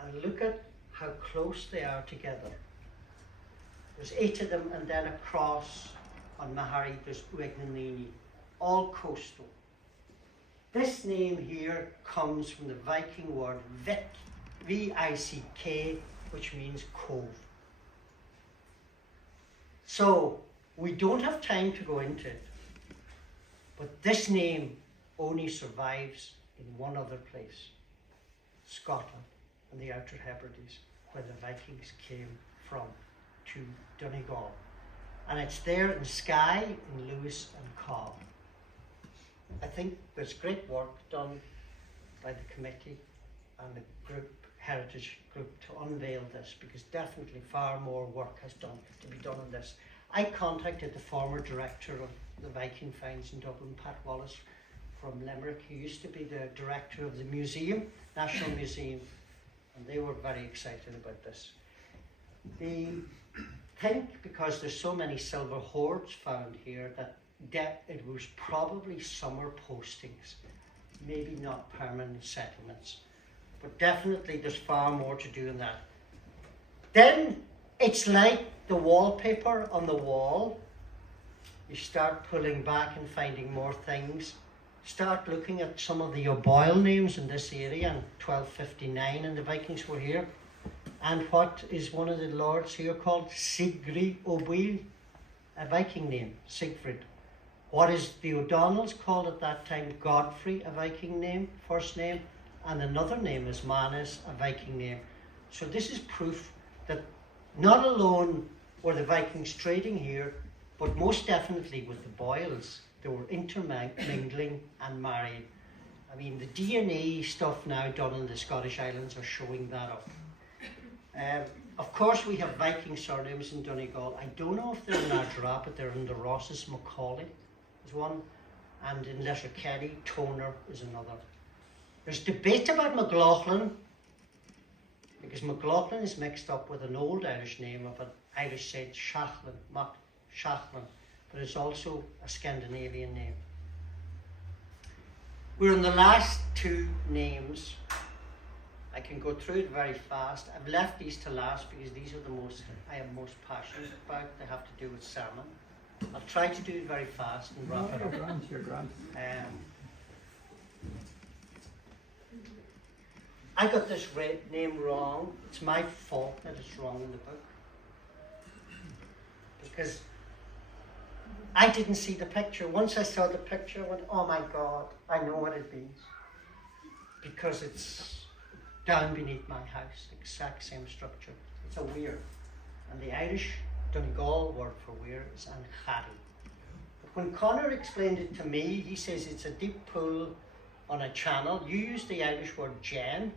And look at how close they are together. There's 8 of them, and then across on Mahari there's Uignanini, all coastal. This name here comes from the Viking word Vik, V-I-C-K, which means cove. So we don't have time to go into it, but this name only survives in one other place, Scotland and the Outer Hebrides, where the Vikings came from to Donegal. And it's there in Skye, in Lewis and Cobb. I think there's great work done by the committee and the group, heritage group, to unveil this, because definitely far more work has to be done on this. I contacted the former director of the Viking finds in Dublin, Pat Wallace from Limerick. He used to be the director of the museum, National Museum, and they were very excited about this. They think, because there's so many silver hoards found here, that it was probably summer postings, maybe not permanent settlements. But definitely there's far more to do in that. Then it's like the wallpaper on the wall. You start pulling back and finding more things. Start looking at some of the O'Boyle names in this area in 1259, and the Vikings were here. And what is one of the lords here called? Sigrid O'Boyle, a Viking name, Siegfried. What is the O'Donnells called at that time? Godfrey, a Viking name, first name. And another name is Manus, a Viking name. So this is proof that not alone were the Vikings trading here, but most definitely with the Boyles. They were intermingling and marrying. I mean, the DNA stuff now done in the Scottish Islands are showing that up. Of course, we have Viking surnames in Donegal. I don't know if they're in Ardara, but they're in the Rosses. Macaulay is one, and in Letterkenny, Toner is another. There's debate about McLaughlin, because McLaughlin is mixed up with an old Irish name of an Irish saint, Shachlin, Shachlin. but it's also a Scandinavian name. We're in the last two names. I can go through it very fast. I've left these to last because these are the most I am most passionate about. They have to do with salmon. I'll try to do it very fast and wrap it up. You're grand. I got this name wrong. It's my fault that it's wrong in the book. Because I didn't see the picture. Once I saw the picture, I went, oh my God, I know what it means. Because it's down beneath my house, the exact same structure. It's a weir. And the Irish Donegal word for weir is an chaddy. But when Connor explained it to me, he says it's a deep pool on a channel. You use the Irish word jen.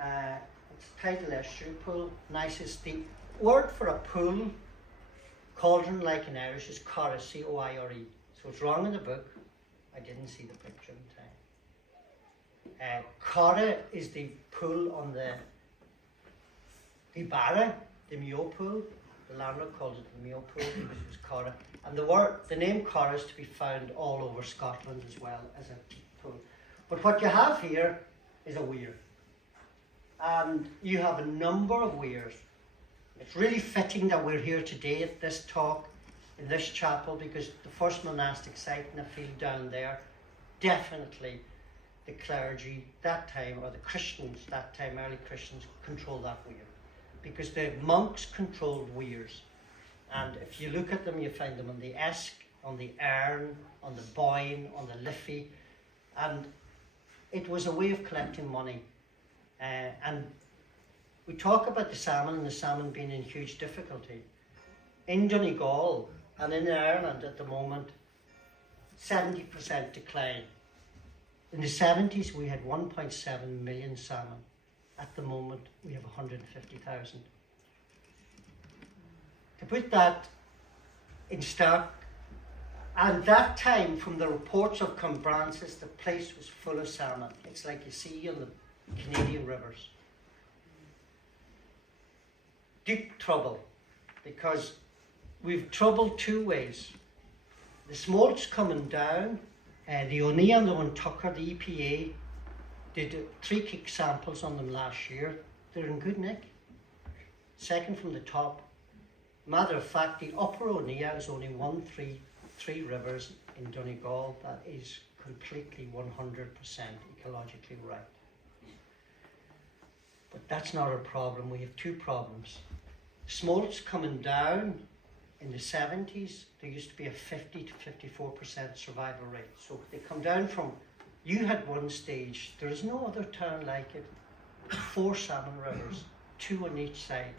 It's a tidal estuary pool, nicest deep. Word for a pool, cauldron like in Irish, is corre, C-O-I-R-E. So it's wrong in the book. I didn't see the picture in time. Corre is the pool on the Barra, the Mio pool. The landlord calls it the Mio pool because it was Corre. And the name Corre is to be found all over Scotland as well as a deep pool. But what you have here is a weir. And you have a number of weirs. It's really fitting that we're here today at this talk in this chapel because the first monastic site in the field down there, definitely the clergy that time, or the Christians that time, early Christians, controlled that weir. Because the monks controlled weirs. And if you look at them, you find them on the Esk, on the Erne, on the Boyne, on the Liffey. And it was a way of collecting money. And we talk about the salmon and the salmon being in huge difficulty. In Donegal and in Ireland at the moment, 70% decline. In the 70s, we had 1.7 million salmon. At the moment, we have 150,000. To put that in stark, and that time, from the reports of Cambransis, the place was full of salmon. It's like you see on the Canadian rivers. Deep trouble, because we've trouble two ways. The smolt's coming down, the O'Neill and the Untucker, the EPA, did 3 kick samples on them last year. They're in good nick. Second from the top. Matter of fact, the upper O'Neill is only three rivers in Donegal that is completely 100% ecologically right. But that's not our problem. We have two problems. Smolt's coming down. In the 70s, there used to be a 50 to 54% survival rate. So they come down from, you had one stage, there is no other town like it, 4 salmon rivers, 2 on each side.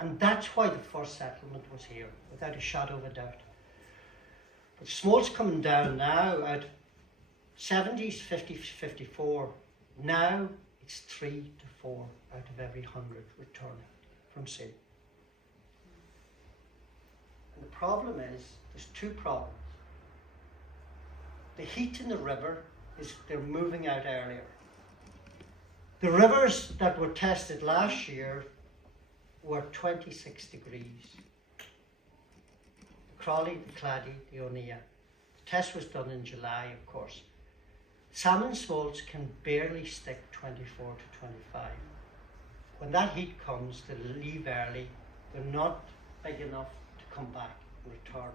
And that's why the first settlement was here, without a shadow of a doubt. But smolt's coming down now at 70s, 50, 54. Now it's 3 to 4 out of every 100 returning from sea. And the problem is, there's 2 problems. The heat in the river is they're moving out earlier. The rivers that were tested last year were 26 degrees. The Crawley, the Claddy, the O'Neill. The test was done in July, of course. Salmon smolts can barely stick 24 to 25. When that heat comes, they'll leave early. They're not big enough to come back and return.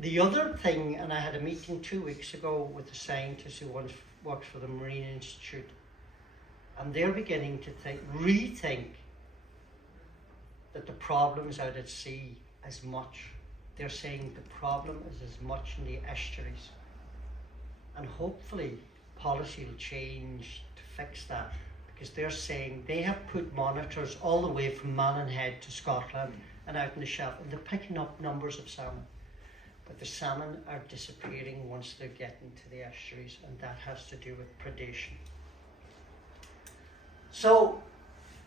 The other thing, and I had a meeting 2 weeks ago with a scientist who once worked for the Marine Institute, and they're beginning to rethink that the problem is out at sea as much. They're saying the problem is as much in the estuaries. And hopefully policy will change to fix that, because they're saying they have put monitors all the way from Malin Head to Scotland and out in the shelf, and they're picking up numbers of salmon. But the salmon are disappearing once they're getting to the estuaries, and that has to do with predation. So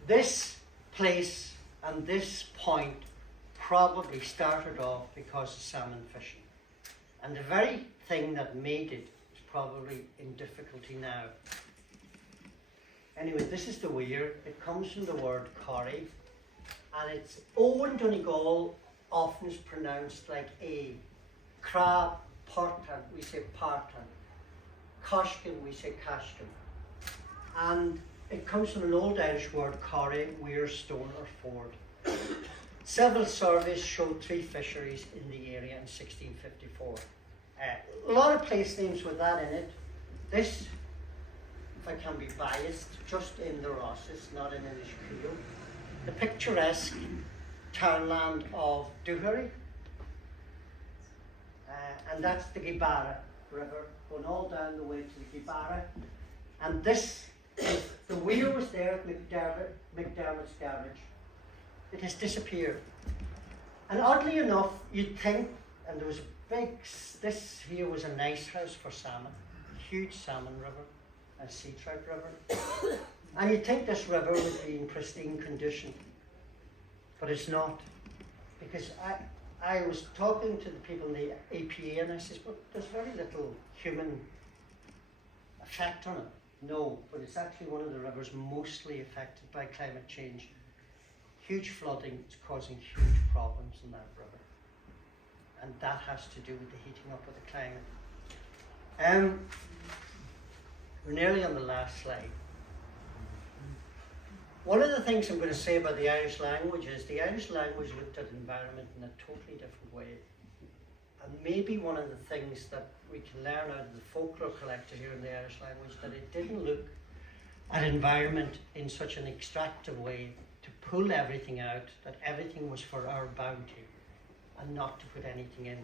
this place and this point probably started off because of salmon fishing. And the very thing that made it is probably in difficulty now. Anyway, this is the weir. It comes from the word corrie, and it's in Donegal often is pronounced like A. Cra Portan, we say Partan. Koshkin, we say Kashkin. And it comes from an old Irish word, corrie, weir, stone or ford. Several surveys showed 3 fisheries in the area in 1654. A lot of place names with that in it. This, if I can be biased, just in the Rosses, not in Inishkeel. The picturesque townland of Duherry. And that's the Gibara River, going all down the way to the Gibara. And this, the weir was there at McDermott's garage. It has disappeared. And oddly enough, you'd think, and there was a big, this here was a nice house for salmon, huge salmon river, a sea trout river. And you'd think this river would be in pristine condition, but it's not. Because I was talking to the people in the APA and I says, but there's very little human effect on it. No, but it's actually one of the rivers mostly affected by climate change. Huge flooding is causing huge problems in that river. And that has to do with the heating up of the climate. We're nearly on the last slide. One of the things I'm going to say about the Irish language is the Irish language looked at environment in a totally different way. And maybe one of the things that we can learn out of the folklore collector here in the Irish language, that it didn't look at environment in such an extractive way to pull everything out, that everything was for our bounty and not to put anything in.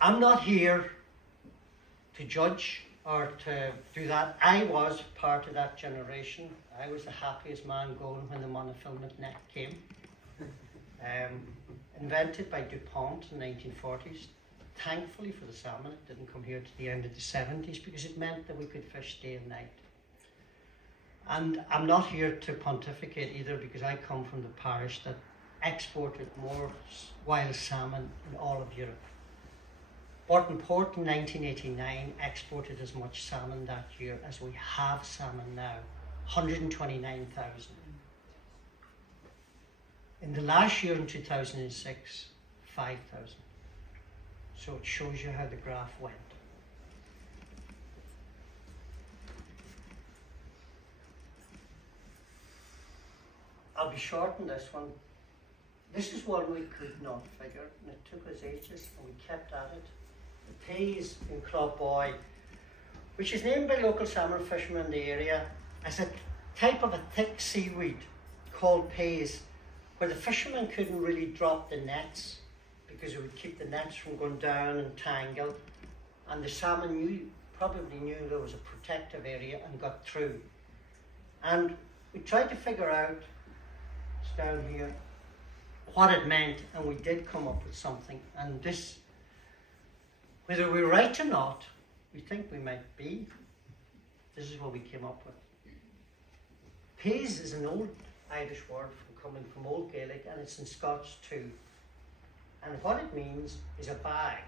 I'm not here to judge or to do that. I was part of that generation. I was the happiest man going when the monofilament net came. Invented by DuPont in the 1940s. Thankfully for the salmon, it didn't come here to the end of the 70s because it meant that we could fish day and night. And I'm not here to pontificate either because I come from the parish that exported more wild salmon in all of Europe. Burton Port in 1989 exported as much salmon that year as we have salmon now, 129,000. In the last year in 2006, 5,000. So it shows you how the graph went. I'll be short on this one. This is one we could not figure, and it took us ages, and we kept at it. The Pays in Clogboy, which is named by local salmon fishermen in the area as a type of a thick seaweed called Pays, where the fishermen couldn't really drop the nets because it would keep the nets from going down and tangle, and the salmon probably knew there was a protective area and got through. And we tried to figure out, it's down here, what it meant, and we did come up with something. And this, whether we're right or not, we think we might be, this is what we came up with. Pays is an old Irish word coming from Old Gaelic, and it's in Scots too. And what it means is a bag.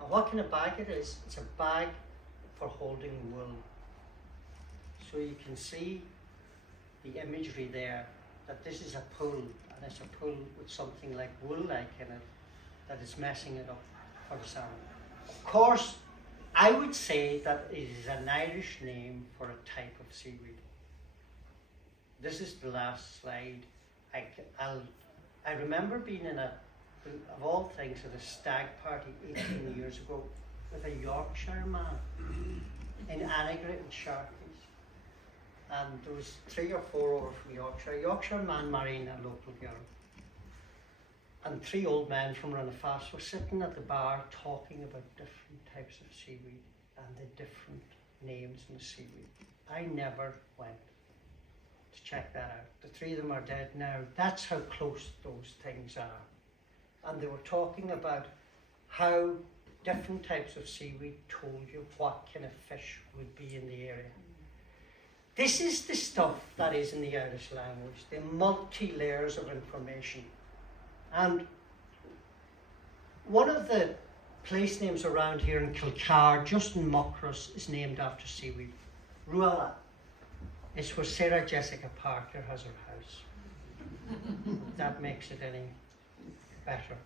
And what kind of bag it is? It's a bag for holding wool. So you can see the imagery there, that this is a pull, and it's a pull with something like wool-like in it that is messing it up for the salmon. Of course, I would say that it is an Irish name for a type of seaweed. This is the last slide. I remember being in of all things, at a stag party 18 years ago with a Yorkshire man in Annegret and Sharkies. And there was 3 or 4 over from Yorkshire. A Yorkshire man marrying a local girl. And 3 old men from Runafast were sitting at the bar talking about different types of seaweed and the different names in the seaweed. I never went to check that out. The 3 of them are dead now. That's how close those things are. And they were talking about how different types of seaweed told you what kind of fish would be in the area. This is the stuff that is in the Irish language, the multi-layers of information. And one of the place names around here in Kilcar, just in Loughros, is named after seaweed. Ruala. It's where Sarah Jessica Parker has her house. That makes it any. better.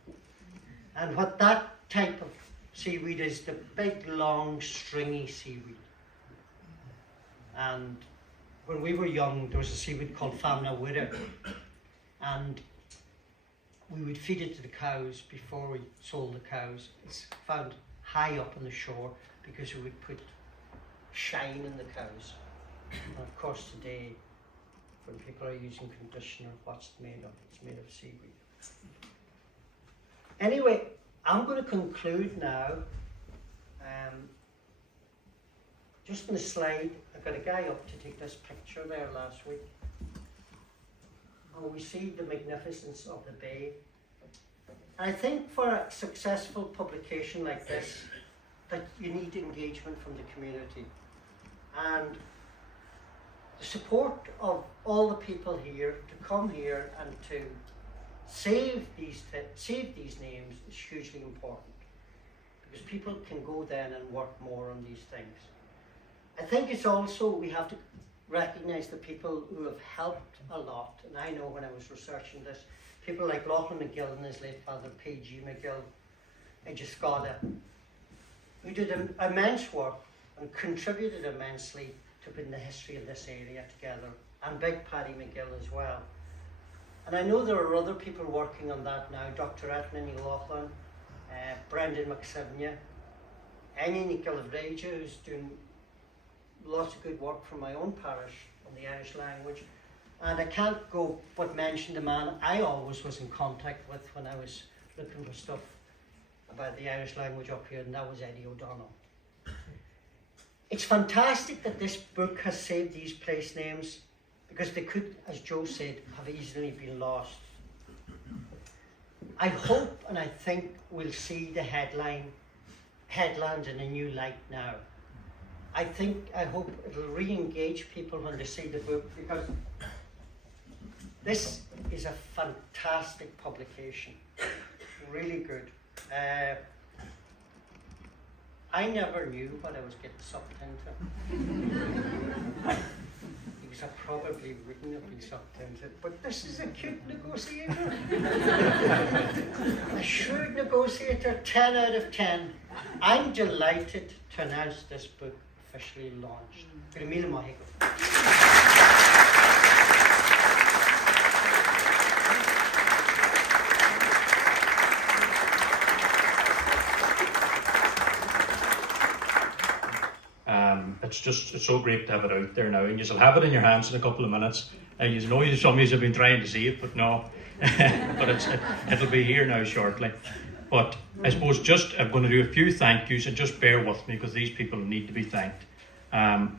And what that type of seaweed is, the big, long, stringy seaweed. And when we were young, there was a seaweed called Famna Wira, and we would feed it to the cows before we sold the cows. It's found high up on the shore because we would put shine in the cows. And of course today, when people are using conditioner, what's it made of? It's made of seaweed. Anyway, I'm going to conclude now. Just on the slide, I got a guy up to take this picture there last week. And we see the magnificence of the bay. And I think for a successful publication like this, that you need engagement from the community. And the support of all the people here to come here and to save these names is hugely important, because people can go then and work more on these things. I think it's also, we have to recognise the people who have helped a lot. And I know when I was researching this, people like Lachlan McGill and his late father, P.G. McGill, Egiscada, who did immense work and contributed immensely to putting the history of this area together, and Big Paddy McGill as well. And I know there are other people working on that now, Dr. Etnan Lachlan, Brendan McSivnia, Anya Nicolavreja, who's doing lots of good work from my own parish on the Irish language. And I can't go but mention the man I always was in contact with when I was looking for stuff about the Irish language up here, and that was Eddie O'Donnell. It's fantastic that this book has saved these place names, because they could, as Joe said, have easily been lost. I hope and I think we'll see the headlands in a new light now. I hope it'll re-engage people when they see the book, because this is a fantastic publication, really good. I never knew what I was getting sucked into. Because I probably wouldn't have been sucked into it, but this is a cute negotiator. A shrewd negotiator, 10 out of 10. I'm delighted to announce this book officially launched. Gramila Mahiko. It's so great to have it out there now, and you'll have it in your hands in a couple of minutes. And you know, some of you have been trying to see it, but no. But it'll be here now shortly. But I suppose I'm going to do a few thank yous, and just bear with me because these people need to be thanked.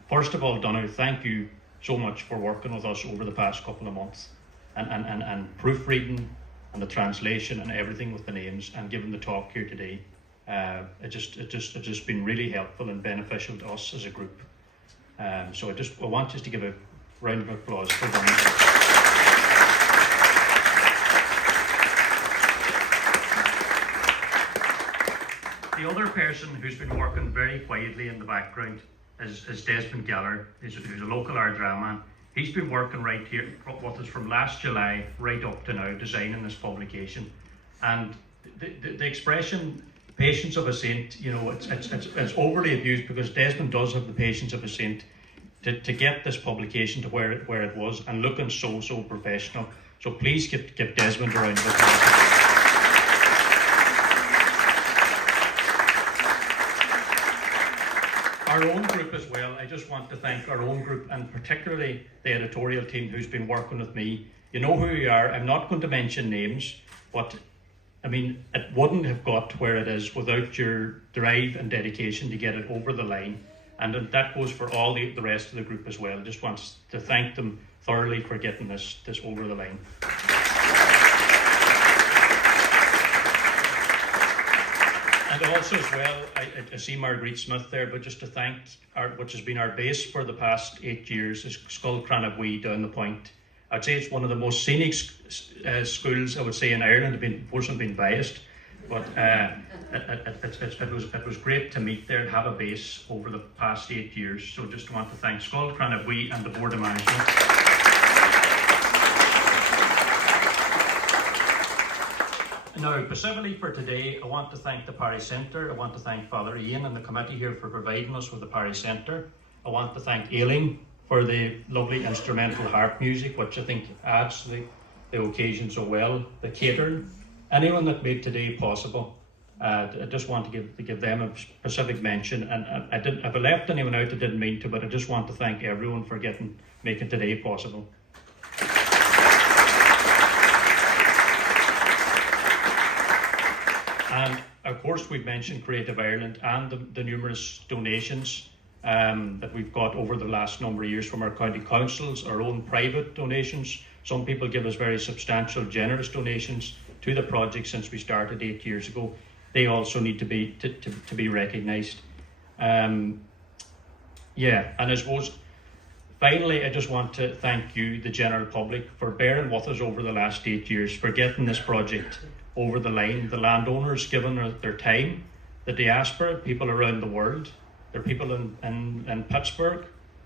First of all, Donald, thank you so much for working with us over the past couple of months, and proofreading and the translation and everything with the names, and giving the talk here today. It's just been really helpful and beneficial to us as a group. So I want just to give a round of applause for them. The other person who's been working very quietly in the background is Desmond Geller, who's a local Ardra. He's been working right here with us from last July right up to now, designing this publication. And the expression patience of a saint, you know, it's overly abused, because Desmond does have the patience of a saint to get this publication to where it was, and looking so professional. So please give Desmond a round of applause. Our own group as well, I just want to thank our own group, and particularly the editorial team who's been working with me. You know who you are. I'm not going to mention names, but I mean, it wouldn't have got to where it is without your drive and dedication to get it over the line. And that goes for all the rest of the group as well. Just want to thank them thoroughly for getting this over the line. And also as well, I see Marguerite Smith there, but just to thank which has been our base for the past 8 years, is Scoil Cranagh down the point. I'd say it's one of the most scenic schools, I would say, in Ireland. Of course, I'm being biased, but it was great to meet there and have a base over the past 8 years. So just want to thank Scoil Cranagh and the Board of Management. Now, specifically for today, I want to thank the Parish Centre. I want to thank Father Ian and the committee here for providing us with the Parish Centre. I want to thank Ailing for the lovely instrumental harp music, which I think adds to the occasion so well. The catering, anyone that made today possible. I just want to give them a specific mention, and if I left anyone out, I didn't mean to, but I just want to thank everyone for making today possible. And of course, we've mentioned Creative Ireland and the numerous donations that we've got over the last number of years from our county councils, our own private donations. Some people give us very substantial, generous donations to the project since we started 8 years ago. They also need to be recognised. And I suppose finally, I just want to thank you, the general public, for bearing with us over the last 8 years, for getting this project over the line. The landowners giving their time, the diaspora, people around the world. There are people in Pittsburgh,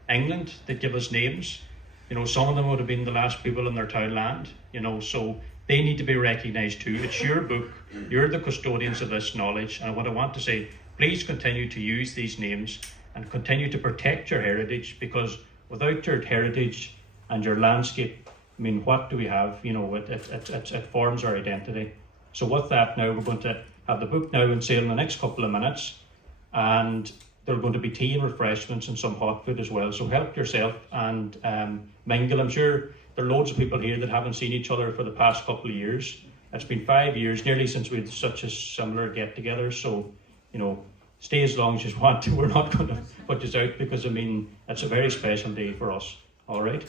England, that give us names. You know, some of them would have been the last people in their townland. You know, so they need to be recognised too. It's your book. You're the custodians of this knowledge. And what I want to say, please continue to use these names and continue to protect your heritage, because without your heritage and your landscape, I mean, what do we have? You know, it forms our identity. So with that, now we're going to have the book now on sale in the next couple of minutes, and there are going to be tea and refreshments and some hot food as well. So help yourself and mingle. I'm sure there are loads of people here that haven't seen each other for the past couple of years. It's been 5 years nearly since we had such a similar get-together. So, you know, stay as long as you want to. We're not going to put this out because, I mean, it's a very special day for us. All right?